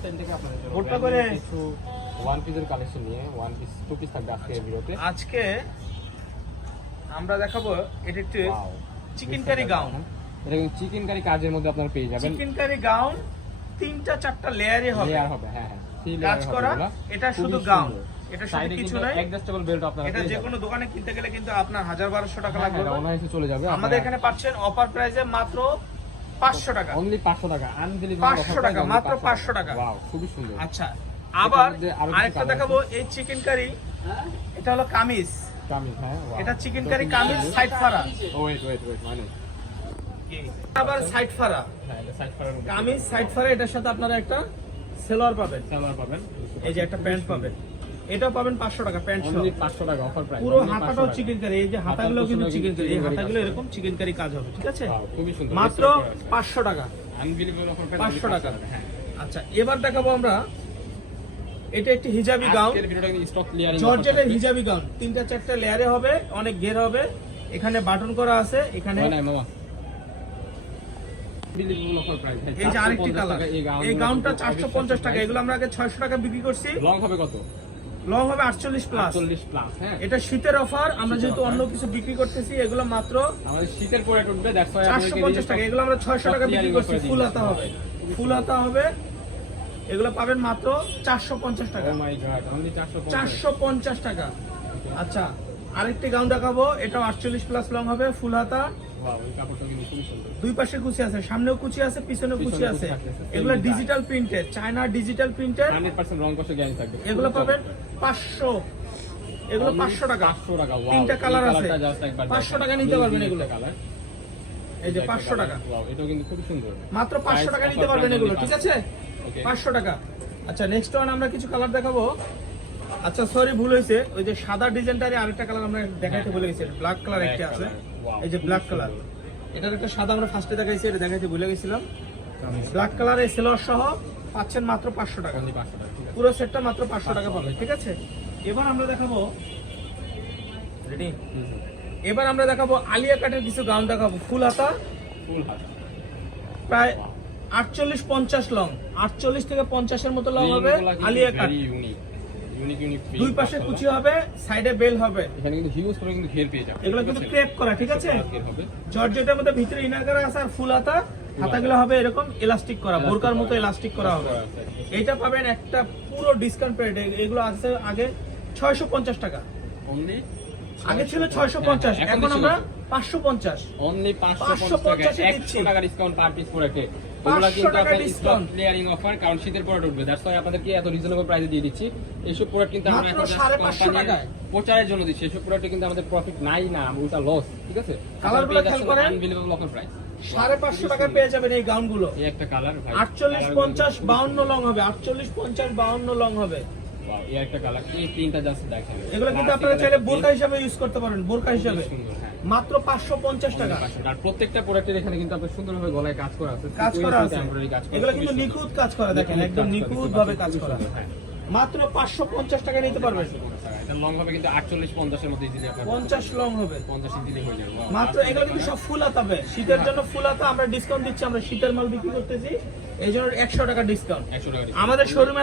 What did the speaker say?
Style থেকে আপনাদের জন্য। ভুট্টা brand new করে। কিছু ওয়ান পিসের কালেকশন নিয়ে ওয়ান পিস টু পিস থাকবে আজকে ভিডিওতে। আজকে আমরা দেখাবো এটা একটু Wow. চিকেন কারি গাউন এটা চিকেন কারি কাজের মধ্যে আপনারা পেয়ে যাবেন। চিকেন কারি গাউন তিনটা চারটা লেয়ারে হবে। লেয়ার হবে হ্যাঁ হ্যাঁ। কাজ করা এটা শুধু গাউন এটা সাথে কিছু নাই। অ্যাডজাস্টেবল বেল্ট আপনারা এটা যে কোনো দোকানে কিনতে গেলে কিন্তু আপনার হাজার বারোশো টাকা হ্যাঁ লাগবে। হ্যাঁ অনায়াসে চলে যাবে আমাদের এখানে পাচ্ছেন অফার প্রাইসে মাত্র পাঁচশো টাকা। অনলি 500 টাকা। আনবিলিভেবল 500 টাকা, মাত্র 500 টাকা। ওয়াও খুবই সুন্দর। আচ্ছা আবার আরেকটা দেখাবো এই চিকেন কারি এটা হলো কামিজ। কামিজ হ্যাঁ. এটা চিকেন কারি কামিজ সাইড ফারা। ওয়েট ওয়েট ওয়েট মানে? আবার সাইড ফারা। হ্যাঁ কামিজ সাইড ফারা এটার সাথে আপনারা একটা সেলোয়ার পাবেন। সালোয়ার পাবেন। এই যে একটা প্যান্ট পাবেন। এটাও পাবেন পাঁচশো টাকা প্যান্ট সহ অনলি 500 টাকা অফার প্রাইস পুরো হাতাটাও চিকেন কারি এই যে হাতাগুলো কিন্তু চিকেন কারি এই হাতাগুলো এরকম চিকেন কারি কাজ হবে ঠিক আছে? খুবই সুন্দর। মাত্র পাঁচশো টাকা। আনবিলিভেবল অফার প্রাইস 500 টাকা। হ্যাঁ। আচ্ছা এবার দেখাবো আমরা এটা একটি হিজাবি গাউন। জর্জেটের হিজাবি গাউন। তিনটা চারটা লেয়ারে হবে অনেক ঘের হবে। এখানে বাটন করা আছে এখানে এই যে আরেকটি কালার এই গাউনটা চারশো পঞ্চাশ টাকা এগুলো আমরা আগে ছয়শো টাকা বিক্রি করছি। লং হবে কত? লং হবে আটচল্লিশ প্লাস 40 প্লাস হ্যাঁ। এটা শীতের অফার আমরা যেহেতু অন্য কিছু বিক্রি করতেছি এগুলো মাত্র আমাদের শীতের পরে উঠবে চারশো পঞ্চাশ টাকা। এগুলো আমরা ছয়শো টাকা বিক্রি করছি ফুল হাতা হবে। ফুল হাতা হবে। এগুলো পাবেন মাত্র চারশো পঞ্চাশ টাকা। 450 চারশো পঞ্চাশ। টাকা। আচ্ছা আরেকটি গাউন দেখাবো। এটাও আটচল্লিশ প্লাস লং হবে ফুল হাতা দুই পাশে কুচি আছে সামনেও কুচি আছে পিছনেও কুচি পিছনে আছে। এগুলো digital printed China digital printed 100% রং কষে গ্যারান্টি থাকবে। এগুলো পাবেন পাঁচশো। এগুলো পাঁচশো টাকা। 500 টাকা ওয়াও। তিনটা কালার আছে। পাঁচশো টাকা নিতে পারবেন এগুলো। কালার। এই যে পাঁচশো টাকা। ওয়াও এটাও কিন্তু খুব সুন্দর। মাত্র পাঁচশো Price টাকা নিতে পারবেন এগুলো ঠিক আছে? Okay. পাঁচশো টাকা। আচ্ছা নেক্সট ওয়ান আমরা কিছু কালার দেখাবো। আচ্ছা সরি ভুল হয়েছে। ওই যে সাদা ডিজাইনটারই আরেকটা কালার আমরা দেখাইতে ভুলে গেছি। ব্ল্যাক কালার একটা আছে। এই যে ব্ল্যাক কালার এটার একটা সাদা আমরা ফার্স্টে দেখাইছি এটা দেখাইতে ভুলে গেছিলাম। ব্ল্যাক কালারের সেলোয়ার সহ পাচ্ছেন মাত্র পাঁচশো টাকা। অনলি 500 টাকা ঠিক আছে। পুরো সেটটা মাত্র পাঁচশো টাকা পাবে ঠিক আছে? এবার আমরা দেখাবো রেডি এবার আমরা দেখাবো আলিয়া কাটের কিছু গাউন দেখাবো। ফুল হাতা। ফুল হাত। প্রায় আটচল্লিশ পঞ্চাশ লং আটচল্লিশ থেকে পঞ্চাশের মতো লং হবে Alia cut unique unique unique দুই পাশে কুচি হবে সাইডে বেল হবে। এখানে কিন্তু হিউজ করে কিন্তু ঘের পেয়ে যাবে। এগুলো কিন্তু ক্রেপ করা ঠিক আছে? জর্জেটের মধ্যে ভিতরে ইনার করা আছে আর ফুল হাতা। হাতাগুলো হবে এরকম এলাস্টিক করা বোরকার মতো এলাস্টিক করা হবে। এইটা পাবেন একটা পুরো ডিসকাউন্ট পেড এগুলো আছে আগে ছয়শো পঞ্চাশ টাকা। অনলি আগে ছিল ছয়শো পঞ্চাশ। এখন আমরা পাঁচশো পঞ্চাশ। অনলি 550 550 টাকা এ দিচ্ছি। 100 টাকা ডিসকাউন্ট পার পিস প্রোডাক্টে ওগুলা কিন্তু আপনার স্টক ক্লিয়ারিং অফার কারণ শীতের পরে উঠবে দ্যাটস ওয়াই আপনাদেরকে এত রিজনেবল প্রাইসে দিয়ে দিচ্ছি। এইসব প্রোডাক্ট কিন্তু আমরা মাত্র 550 প্রচারের জন্য দিচ্ছি। এইসব প্রোডাক্টে কিন্তু আমাদের প্রফিট নাই না উল্টা লস ঠিক আছে? কালারগুলো খেয়াল করেন। আনবিলিভেবল অফার প্রাইস সাড়ে পাঁচশো টাকায় পেয়ে যাবেন এই গাউনগুলো একটা কালার আটচল্লিশ পঞ্চাশ বাউন্ন লং হবে। আটচল্লিশ পঞ্চাশ বাউন্ন লং হবে। এই একটা কালার এই তিনটা জাস্ট দেখেন এগুলো কিন্তু আপনারা চাইলে বোরকা হিসাবে ইউজ করতে পারেন বোরকা হিসাবে। হ্যাঁ। মাত্র পাঁচশো পঞ্চাশ টাকা। আর প্রত্যেকটা প্রোডাক্টের এখানে কিন্তু আপনার সুন্দরভাবে গলায় কাজ করা আছে। কাজ করা আছে। Embroidery কাজ করা এগুলো কিন্তু নিখুঁত কাজ করা দেখেন একদম নিখুঁত ভাবে কাজ করা। হ্যাঁ। মাত্র পাঁচশো পঞ্চাশ টাকা নিতে পারবেন। এটা লং হবে কিন্তু আটচল্লিশ পঞ্চাশের মধ্যে ইজিলি আপনার পঞ্চাশ লং হবে। পঞ্চাশ ইজিলি হয়ে যাবে। মাত্র এগুলো কিন্তু সব ফুল হাতা শীতের জন্য ফুল হাতা আমরা ডিসকাউন্ট দিচ্ছি আমরা শীতের মাল বিক্রি করতেছি। এই জন্য একশো টাকা ডিসকাউন্ট টাকা আমাদের শোরুমে